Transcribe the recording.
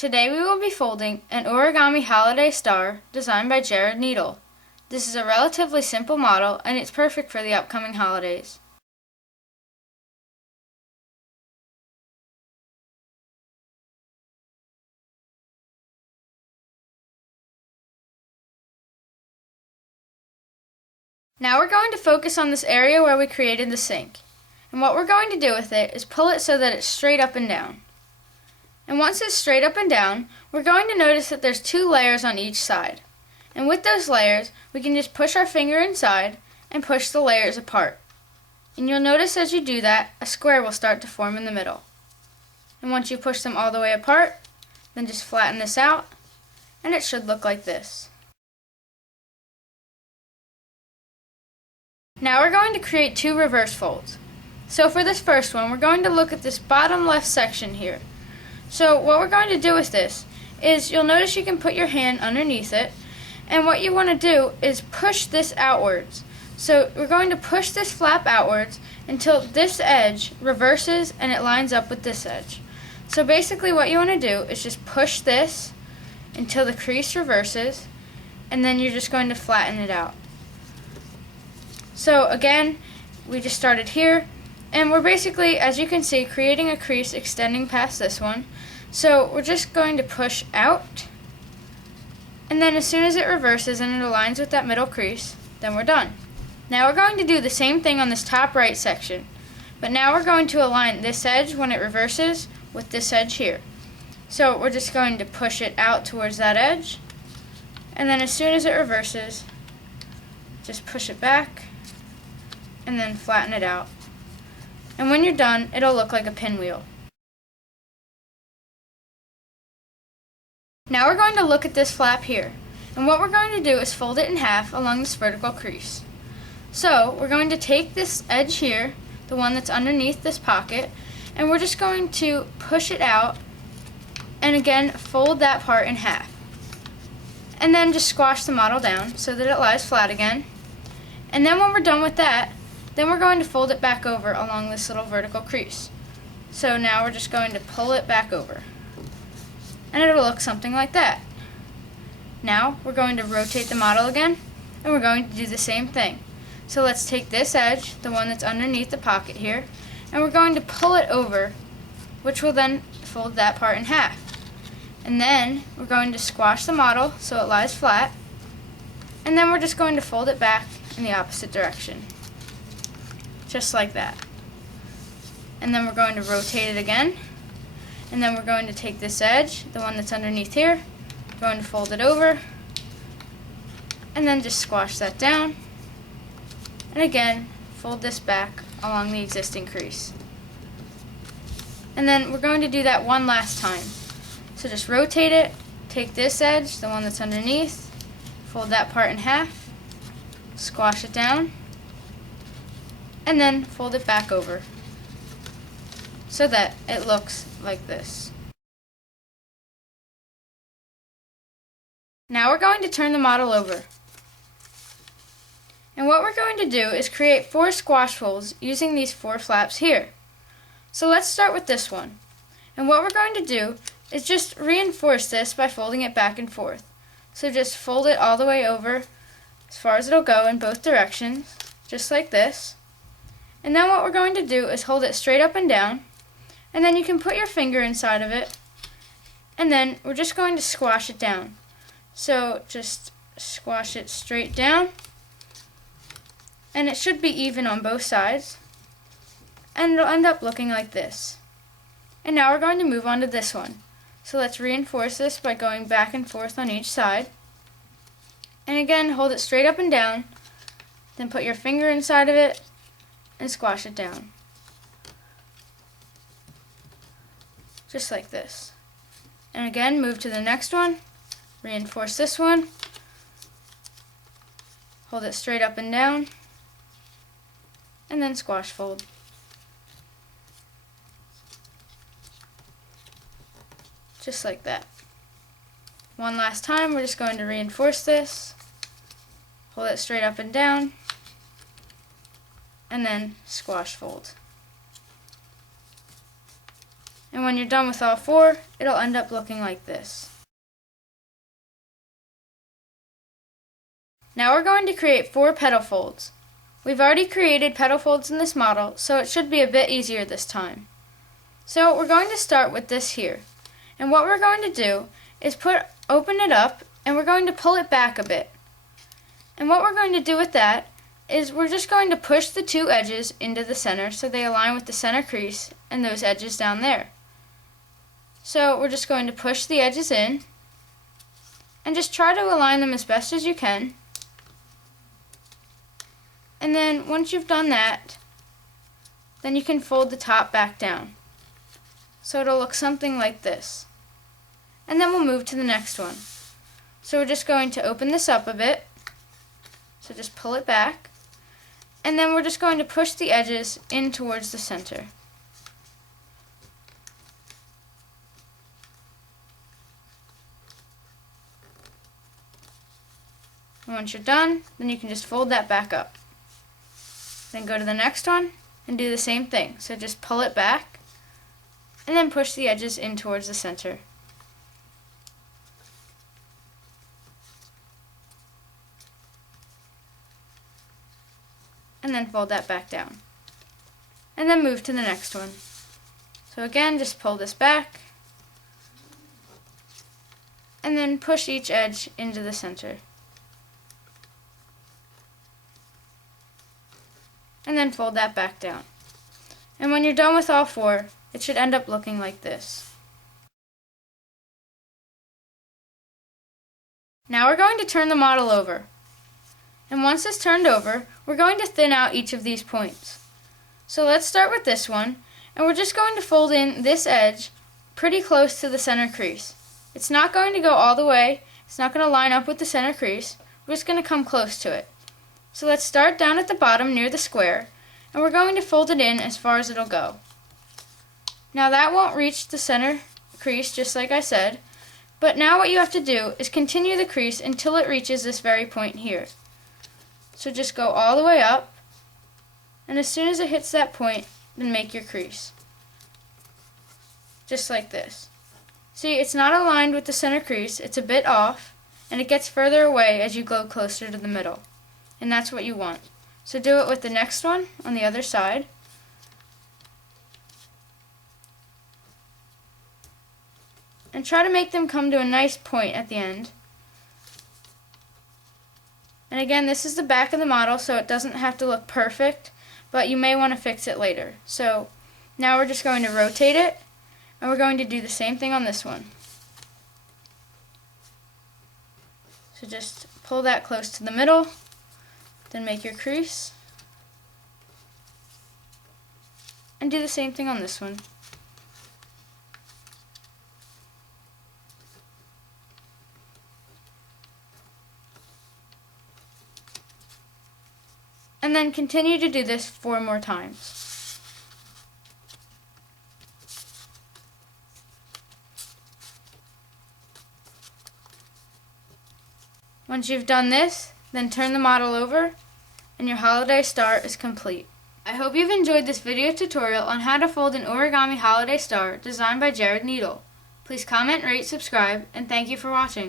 Today we will be folding an Origami Holiday Star designed by Jared Needle. This is a relatively simple model and it's perfect for the upcoming holidays. Now we're going to focus on this area where we created the sink. And what we're going to do with it is pull it so that it's straight up and down. And once it's straight up and down, we're going to notice that there's two layers on each side. And with those layers, we can just push our finger inside and push the layers apart. And you'll notice as you do that, a square will start to form in the middle. And once you push them all the way apart, then just flatten this out, and it should look like this. Now we're going to create two reverse folds. So for this first one, we're going to look at this bottom left section here. So what we're going to do with this is you'll notice you can put your hand underneath it, and what you want to do is push this outwards. So we're going to push this flap outwards until this edge reverses and it lines up with this edge. So basically what you want to do is just push this until the crease reverses, and then you're just going to flatten it out. So again, we just started here, and we're basically, as you can see, creating a crease extending past this one. So we're just going to push out, and then as soon as it reverses and it aligns with that middle crease, then we're done. Now we're going to do the same thing on this top right section, but now we're going to align this edge when it reverses with this edge here. So we're just going to push it out towards that edge, and then as soon as it reverses, just push it back and then flatten it out. And when you're done, it'll look like a pinwheel. Now we're going to look at this flap here, and what we're going to do is fold it in half along this vertical crease. So we're going to take this edge here, the one that's underneath this pocket, and we're just going to push it out and again fold that part in half. And then just squash the model down so that it lies flat again. And then when we're done with that, then we're going to fold it back over along this little vertical crease. So now we're just going to pull it back over. And it'll look something like that. Now we're going to rotate the model again, and we're going to do the same thing. So let's take this edge, the one that's underneath the pocket here, and we're going to pull it over, which will then fold that part in half. And then we're going to squash the model so it lies flat, and then we're just going to fold it back in the opposite direction. Just like that. And then we're going to rotate it again, and then we're going to take this edge, the one that's underneath here, we're going to fold it over, and then just squash that down, and again fold this back along the existing crease. And then we're going to do that one last time. So just rotate it, take this edge, the one that's underneath, fold that part in half, squash it down, and then fold it back over so that it looks like this. Now we're going to turn the model over. And what we're going to do is create 4 squash folds using these 4 flaps here. So let's start with this one. And what we're going to do is just reinforce this by folding it back and forth. So just fold it all the way over as far as it'll go in both directions, just like this. And then what we're going to do is hold it straight up and down, and then you can put your finger inside of it, and then we're just going to squash it down. So just squash it straight down, and it should be even on both sides, and it'll end up looking like this. And now we're going to move on to this one. So let's reinforce this by going back and forth on each side, and again hold it straight up and down, then put your finger inside of it and squash it down. Just like this. And again, move to the next one, reinforce this one, hold it straight up and down, and then squash fold. Just like that. One last time, we're just going to reinforce this, hold it straight up and down, and then squash fold. And when you're done with all 4, it'll end up looking like this. Now we're going to create 4 petal folds. We've already created petal folds in this model, so it should be a bit easier this time. So we're going to start with this here. And what we're going to do is open it up, and we're going to pull it back a bit. And what we're going to do with that is we're just going to push the 2 edges into the center so they align with the center crease and those edges down there. So we're just going to push the edges in and just try to align them as best as you can. And then once you've done that, then you can fold the top back down. So it'll look something like this. And then we'll move to the next one. So we're just going to open this up a bit. So just pull it back. And then we're just going to push the edges in towards the center. And once you're done, then you can just fold that back up. Then go to the next one and do the same thing. So just pull it back and then push the edges in towards the center. And then fold that back down. And then move to the next one. So again, just pull this back and then push each edge into the center. And then fold that back down. And when you're done with all 4, it should end up looking like this. Now we're going to turn the model over. And once it's turned over, we're going to thin out each of these points. So let's start with this one, and we're just going to fold in this edge pretty close to the center crease. It's not going to go all the way, it's not going to line up with the center crease, we're just going to come close to it. So let's start down at the bottom near the square, and we're going to fold it in as far as it'll go. Now that won't reach the center crease just like I said, but now what you have to do is continue the crease until it reaches this very point here. So just go all the way up, and as soon as it hits that point, then make your crease. Just like this. See, it's not aligned with the center crease, it's a bit off, and it gets further away as you go closer to the middle. And that's what you want. So do it with the next one on the other side. And try to make them come to a nice point at the end. And again, this is the back of the model, so it doesn't have to look perfect, but you may want to fix it later. So now we're just going to rotate it, and we're going to do the same thing on this one. So just pull that close to the middle. Then make your crease. And do the same thing on this one. And then continue to do this 4 more times. Once you've done this, then turn the model over, and your holiday star is complete. I hope you've enjoyed this video tutorial on how to fold an origami holiday star designed by Jared Needle. Please comment, rate, subscribe, and thank you for watching.